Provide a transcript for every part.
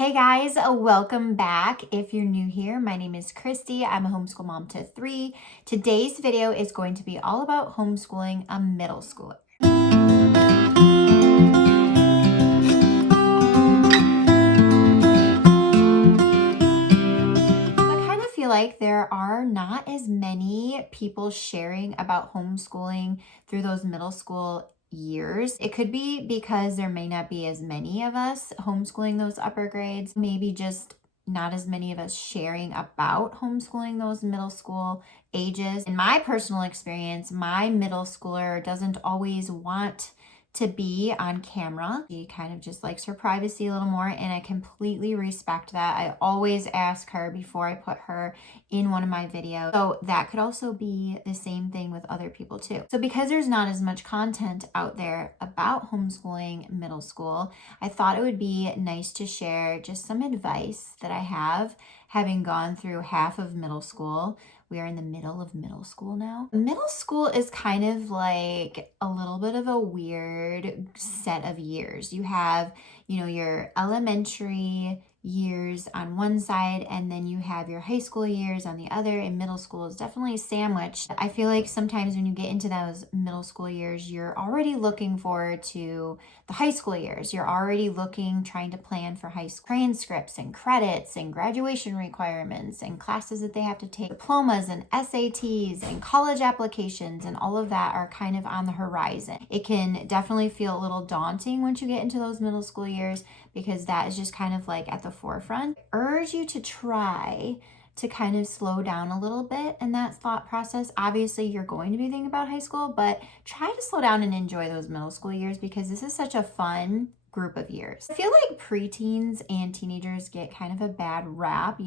Hey guys, welcome back. If you're new here, my name is Christy. I'm a homeschool mom to 3. Today's video is going to be all about homeschooling a middle schooler. I kind of feel like there are not as many people sharing about homeschooling through those middle school years. It could be because there may not be as many of us homeschooling those upper grades, maybe just not as many of us sharing about homeschooling those middle school ages. In my personal experience, my middle schooler doesn't always want to be on camera. She kind of just likes her privacy a little more, and I completely respect that. I always ask her before I put her in one of my videos. So that could also be the same thing with other people too. So because there's not as much content out there about homeschooling middle school, I thought it would be nice to share just some advice that I have, having gone through half of middle school. We are in the middle of middle school now. Middle school is kind of like a little bit of a weird set of years. You have, your elementary years on one side, and then you have your high school years on the other, and middle school is definitely sandwiched. I feel like sometimes when you get into those middle school years, you're already looking forward to the high school years. You're already trying to plan for high school transcripts and credits and graduation requirements and classes that they have to take, diplomas and SATs and college applications, and all of that are kind of on the horizon. It can definitely feel a little daunting once you get into those middle school years, because that is just kind of like at the forefront. I urge you to try to kind of slow down a little bit in that thought process. Obviously, you're going to be thinking about high school, but try to slow down and enjoy those middle school years, because this is such a fun group of years. I feel like preteens and teenagers get kind of a bad rap.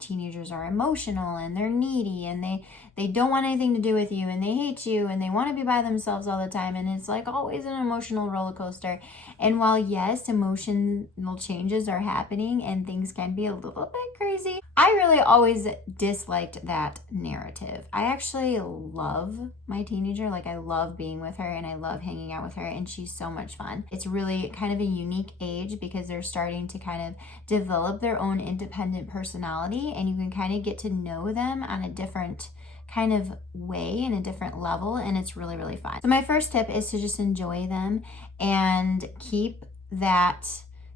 Teenagers are emotional and they're needy, and they don't want anything to do with you, and they hate you, and they want to be by themselves all the time, and it's like always an emotional roller coaster. And while yes, emotional changes are happening and things can be a little bit crazy, I really always disliked that narrative. I actually love my teenager. Like, I love being with her and I love hanging out with her, and she's so much fun. It's really kind of a unique age because they're starting to kind of develop their own independent personality, and you can kind of get to know them on a different kind of way and a different level, and it's really, really fun. So my first tip is to just enjoy them and keep that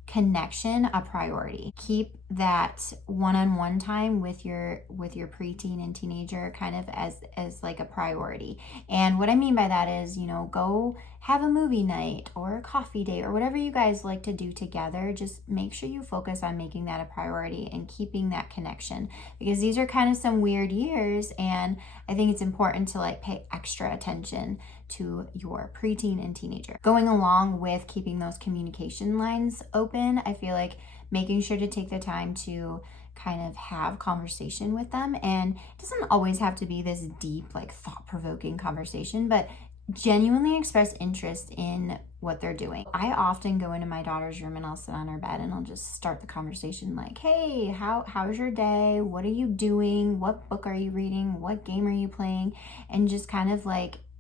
connection a priority. Keep that one-on-one time with your preteen and teenager kind of as like a priority. And what I mean by that is, go have a movie night or a coffee date or whatever you guys like to do together. Just make sure you focus on making that a priority and keeping that connection, because these are kind of some weird years, and I think it's important to pay extra attention to your preteen and teenager. Going along with keeping those communication lines open, I feel like making sure to take the time to kind of have conversation with them. And it doesn't always have to be this deep, thought-provoking conversation, but genuinely express interest in what they're doing. I often go into my daughter's room and I'll sit on her bed and I'll just start the conversation like, hey, how's your day? What are you doing? What book are you reading? What game are you playing? And just kind of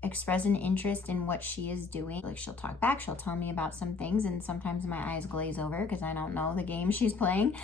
express an interest in what she is doing. She'll talk back, she'll tell me about some things, and sometimes my eyes glaze over because I don't know the game she's playing.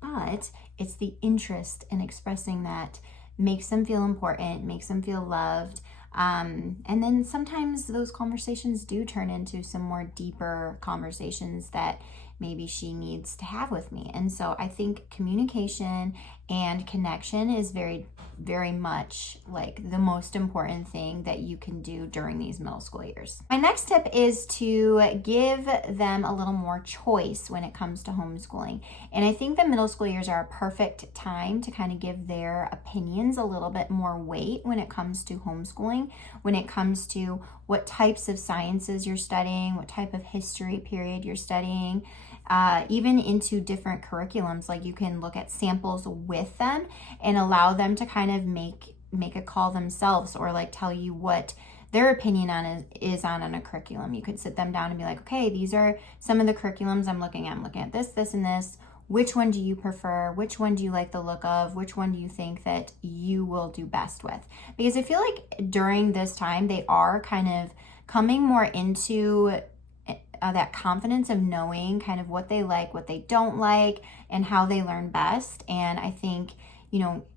But it's the interest in expressing that makes them feel important, makes them feel loved. And then sometimes those conversations do turn into some more deeper conversations that maybe she needs to have with me. And so I think communication and connection is very, very much the most important thing that you can do during these middle school years. My next tip is to give them a little more choice when it comes to homeschooling. And I think the middle school years are a perfect time to kind of give their opinions a little bit more weight when it comes to homeschooling, when it comes to what types of sciences you're studying, what type of history period you're studying, even into different curriculums. You can look at samples with them and allow them to kind of make a call themselves, or tell you what their opinion is on a curriculum. You could sit them down and be like, okay, these are some of the curriculums I'm looking at. I'm looking at this, this, and this. Which one do you prefer? Which one do you like the look of? Which one do you think that you will do best with? Because I feel like during this time, they are kind of coming more into that confidence of knowing kind of what they like, what they don't like, and how they learn best. And I think,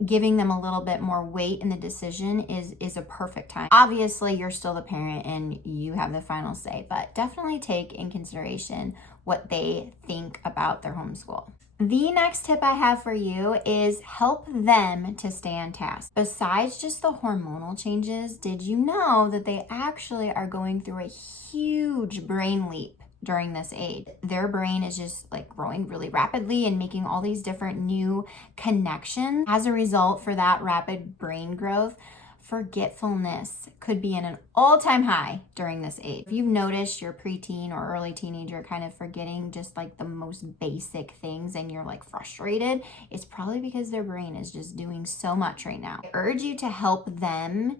giving them a little bit more weight in the decision is a perfect time. Obviously, you're still the parent and you have the final say, but definitely take in consideration what they think about their homeschool. The next tip I have for you is help them to stay on task. Besides just the hormonal changes, did you know that they actually are going through a huge brain leap during this age? Their brain is just like growing really rapidly and making all these different new connections. As a result, for that rapid brain growth, forgetfulness could be in an all-time high during this age. If you've noticed your preteen or early teenager kind of forgetting just like the most basic things and you're like frustrated, it's probably because their brain is just doing so much right now. I urge you to help them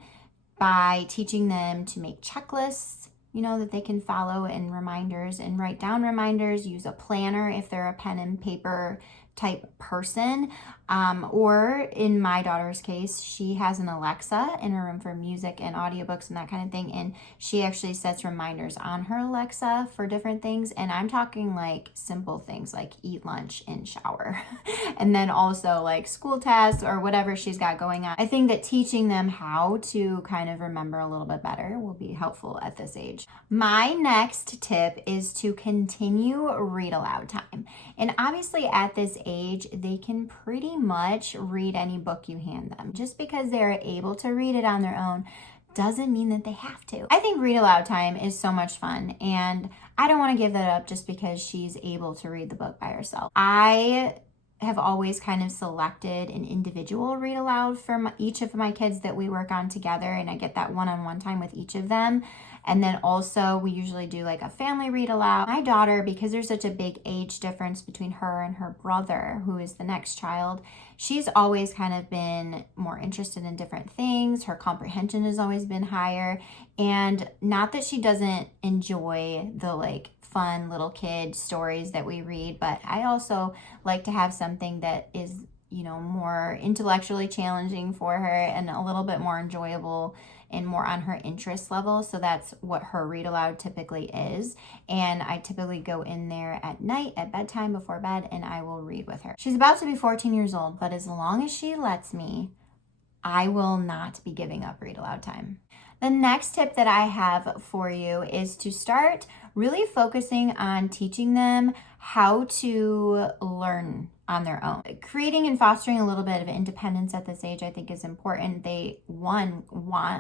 by teaching them to make checklists, that they can follow, and reminders, and write down reminders. Use a planner if they're a pen and paper type person. Or in my daughter's case, she has an Alexa in her room for music and audiobooks and that kind of thing. And she actually sets reminders on her Alexa for different things. And I'm talking like simple things like eat lunch and shower. And then also like school tasks or whatever she's got going on. I think that teaching them how to kind of remember a little bit better will be helpful at this age. My next tip is to continue read aloud time. And obviously at this age, they can pretty much read any book you hand them. Just because they're able to read it on their own doesn't mean that they have to. I think read aloud time is so much fun, and I don't want to give that up just because she's able to read the book by herself. I have always kind of selected an individual read aloud for each of my kids that we work on together, and I get that one-on-one time with each of them. And then also we usually do like a family read aloud. My daughter, because there's such a big age difference between her and her brother, who is the next child, she's always kind of been more interested in different things. Her comprehension has always been higher. And not that she doesn't enjoy the like fun little kid stories that we read, but I also like to have something that is, more intellectually challenging for her and a little bit more enjoyable and more on her interest level. So that's what her read aloud typically is. And I typically go in there at night, at bedtime, before bed, and I will read with her. She's about to be 14 years old, but as long as she lets me, I will not be giving up read aloud time. The next tip that I have for you is to start really focusing on teaching them how to learn on their own. Creating and fostering a little bit of independence at this age, I think, is important. They, want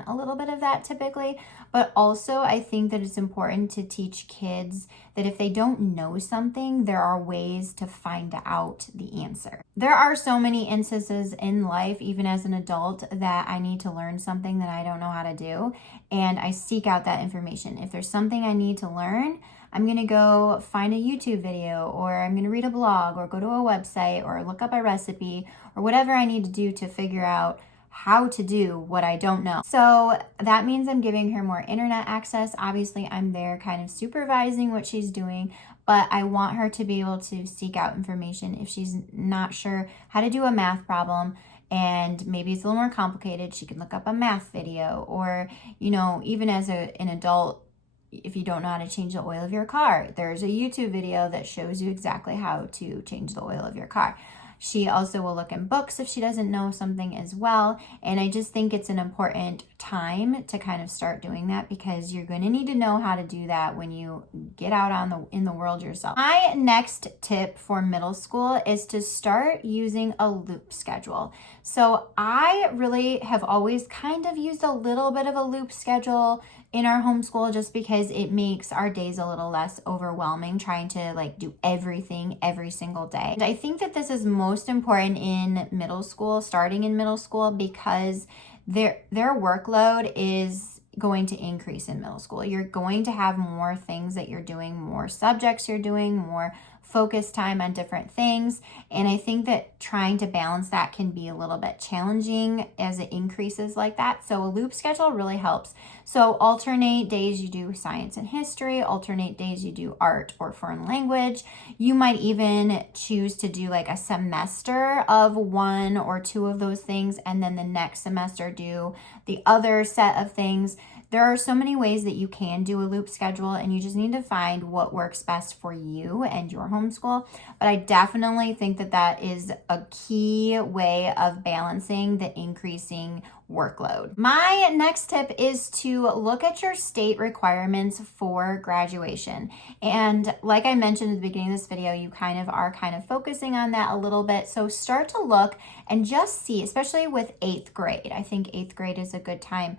a little bit of that typically, but also I think that it's important to teach kids that if they don't know something, there are ways to find out the answer. There are so many instances in life, even as an adult, that I need to learn something that I don't know how to do, and I seek out that information. If there's something I need to learn, I'm going to go find a YouTube video, or I'm going to read a blog, or go to a website, or look up a recipe, or whatever I need to do to figure out how to do what I don't know. So that means I'm giving her more internet access. Obviously, I'm there kind of supervising what she's doing, but I want her to be able to seek out information if she's not sure how to do a math problem. And maybe it's a little more complicated, she can look up a math video, or, even as an adult, if you don't know how to change the oil of your car, there's a YouTube video that shows you exactly how to change the oil of your car. She also will look in books if she doesn't know something as well. And I just think it's an important time to kind of start doing that, because you're going to need to know how to do that when you get out in the world yourself. My next tip for middle school is to start using a loop schedule. So I really have always kind of used a little bit of a loop schedule in our homeschool, just because it makes our days a little less overwhelming trying to like do everything every single day. And I think that this is most important in middle school, starting in middle school, because their workload is going to increase in middle school. You're going to have more things that you're doing, more subjects you're doing, more focus time on different things. And I think that trying to balance that can be a little bit challenging as it increases like that. So a loop schedule really helps. So alternate days you do science and history, alternate days you do art or foreign language. You might even choose to do like a semester of one or two of those things, and then the next semester do the other set of things. There are so many ways that you can do a loop schedule, and you just need to find what works best for you and your homeschool. But I definitely think that that is a key way of balancing the increasing workload. My next tip is to look at your state requirements for graduation. And like I mentioned at the beginning of this video, you are focusing on that a little bit. So start to look and just see, especially with 8th grade. I think 8th grade is a good time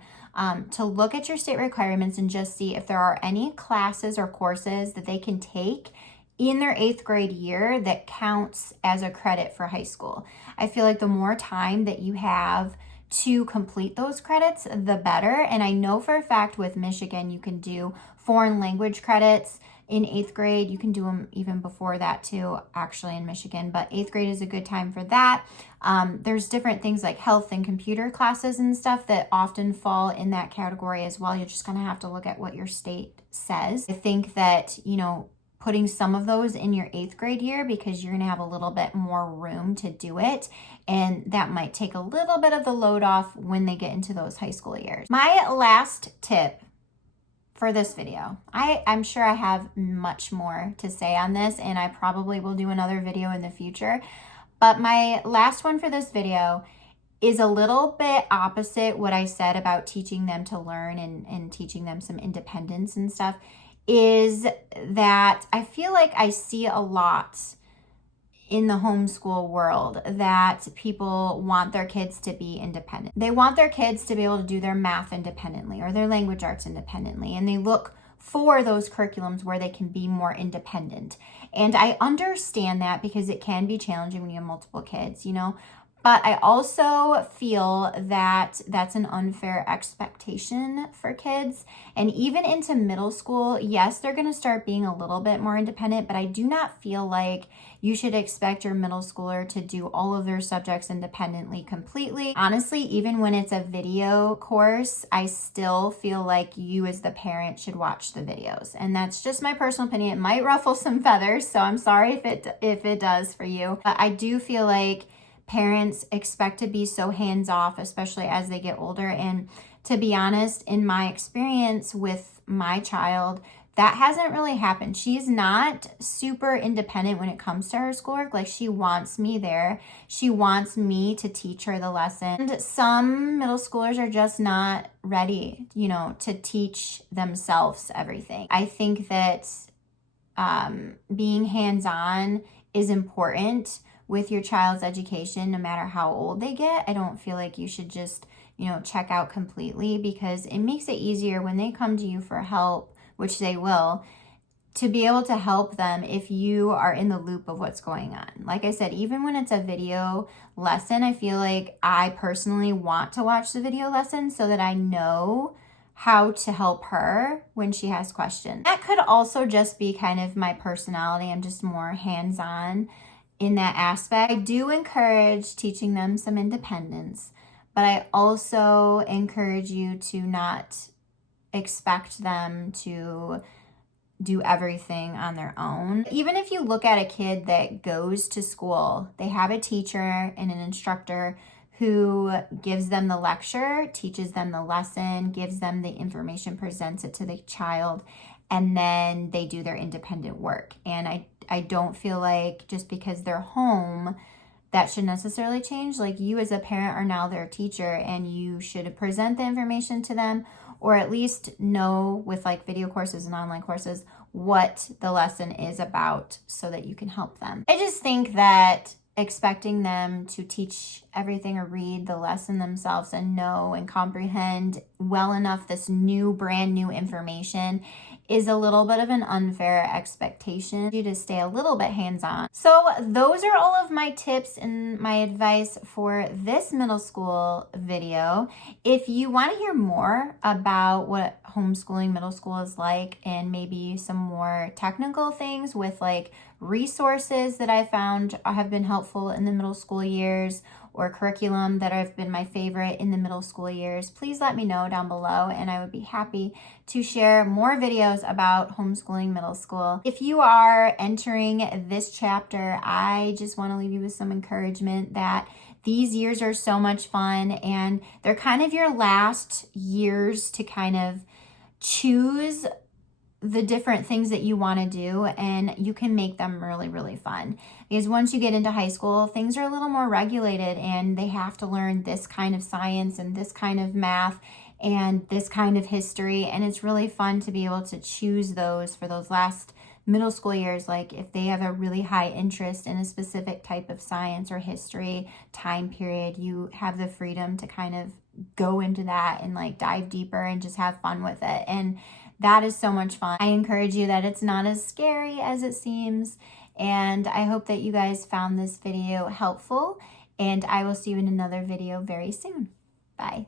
to look at your state requirements and just see if there are any classes or courses that they can take in their 8th grade year that counts as a credit for high school. I feel like the more time that you have to complete those credits, the better. And I know for a fact with Michigan, you can do foreign language credits in 8th grade. You can do them even before that too, actually, in Michigan, but 8th grade is a good time for that. There's different things like health and computer classes and stuff that often fall in that category as well. You're just gonna have to look at what your state says. I think that, putting some of those in your 8th grade year, because you're going to have a little bit more room to do it. And that might take a little bit of the load off when they get into those high school years. My last tip for this video, I'm sure I have much more to say on this, and I probably will do another video in the future. But my last one for this video is a little bit opposite what I said about teaching them to learn and teaching them some independence and stuff. Is that I feel like I see a lot in the homeschool world that people want their kids to be independent. They want their kids to be able to do their math independently or their language arts independently, and they look for those curriculums where they can be more independent. And I understand that because it can be challenging when you have multiple kids, But I also feel that that's an unfair expectation for kids. And even into middle school, yes, they're going to start being a little bit more independent, but I do not feel like you should expect your middle schooler to do all of their subjects independently completely. Honestly, even when it's a video course, I still feel like you as the parent should watch the videos. And that's just my personal opinion. It might ruffle some feathers, so I'm sorry if it does for you. But I do feel like parents expect to be so hands-off, especially as they get older. And to be honest, in my experience with my child, that hasn't really happened. She's not super independent when it comes to her schoolwork. Like, she wants me there. She wants me to teach her the lesson. And some middle schoolers are just not ready, to teach themselves everything. I think that being hands-on is important with your child's education, no matter how old they get. I don't feel like you should just, check out completely, because it makes it easier when they come to you for help, which they will, to be able to help them if you are in the loop of what's going on. Like I said, even when it's a video lesson, I feel like I personally want to watch the video lesson so that I know how to help her when she has questions. That could also just be kind of my personality. I'm just more hands-on in that aspect. I do encourage teaching them some independence, but I also encourage you to not expect them to do everything on their own. Even if you look at a kid that goes to school, they have a teacher and an instructor who gives them the lecture, teaches them the lesson, gives them the information, presents it to the child, and then they do their independent work. And I don't feel like just because they're home, that should necessarily change. Like, you as a parent are now their teacher, and you should present the information to them, or at least know with like video courses and online courses what the lesson is about so that you can help them. I just think that expecting them to teach everything or read the lesson themselves and know and comprehend well enough this brand new information is a little bit of an unfair expectation. You to stay a little bit hands-on. So those are all of my tips and my advice for this middle school video. If you want to hear more about what homeschooling middle school is like, and maybe some more technical things with like resources that I found have been helpful in the middle school years, or curriculum that have been my favorite in the middle school years, please let me know down below, and I would be happy to share more videos about homeschooling middle school. If you are entering this chapter, I just want to leave you with some encouragement that these years are so much fun, and they're kind of your last years to kind of choose the different things that you want to do, and you can make them really, really fun. Because once you get into high school, things are a little more regulated, and they have to learn this kind of science and this kind of math and this kind of history, and it's really fun to be able to choose those for those last middle school years. Like if they have a really high interest in a specific type of science or history time period, you have the freedom to kind of go into that and like dive deeper and just have fun with it. And that is so much fun. I encourage you that it's not as scary as it seems. And I hope that you guys found this video helpful. And I will see you in another video very soon. Bye.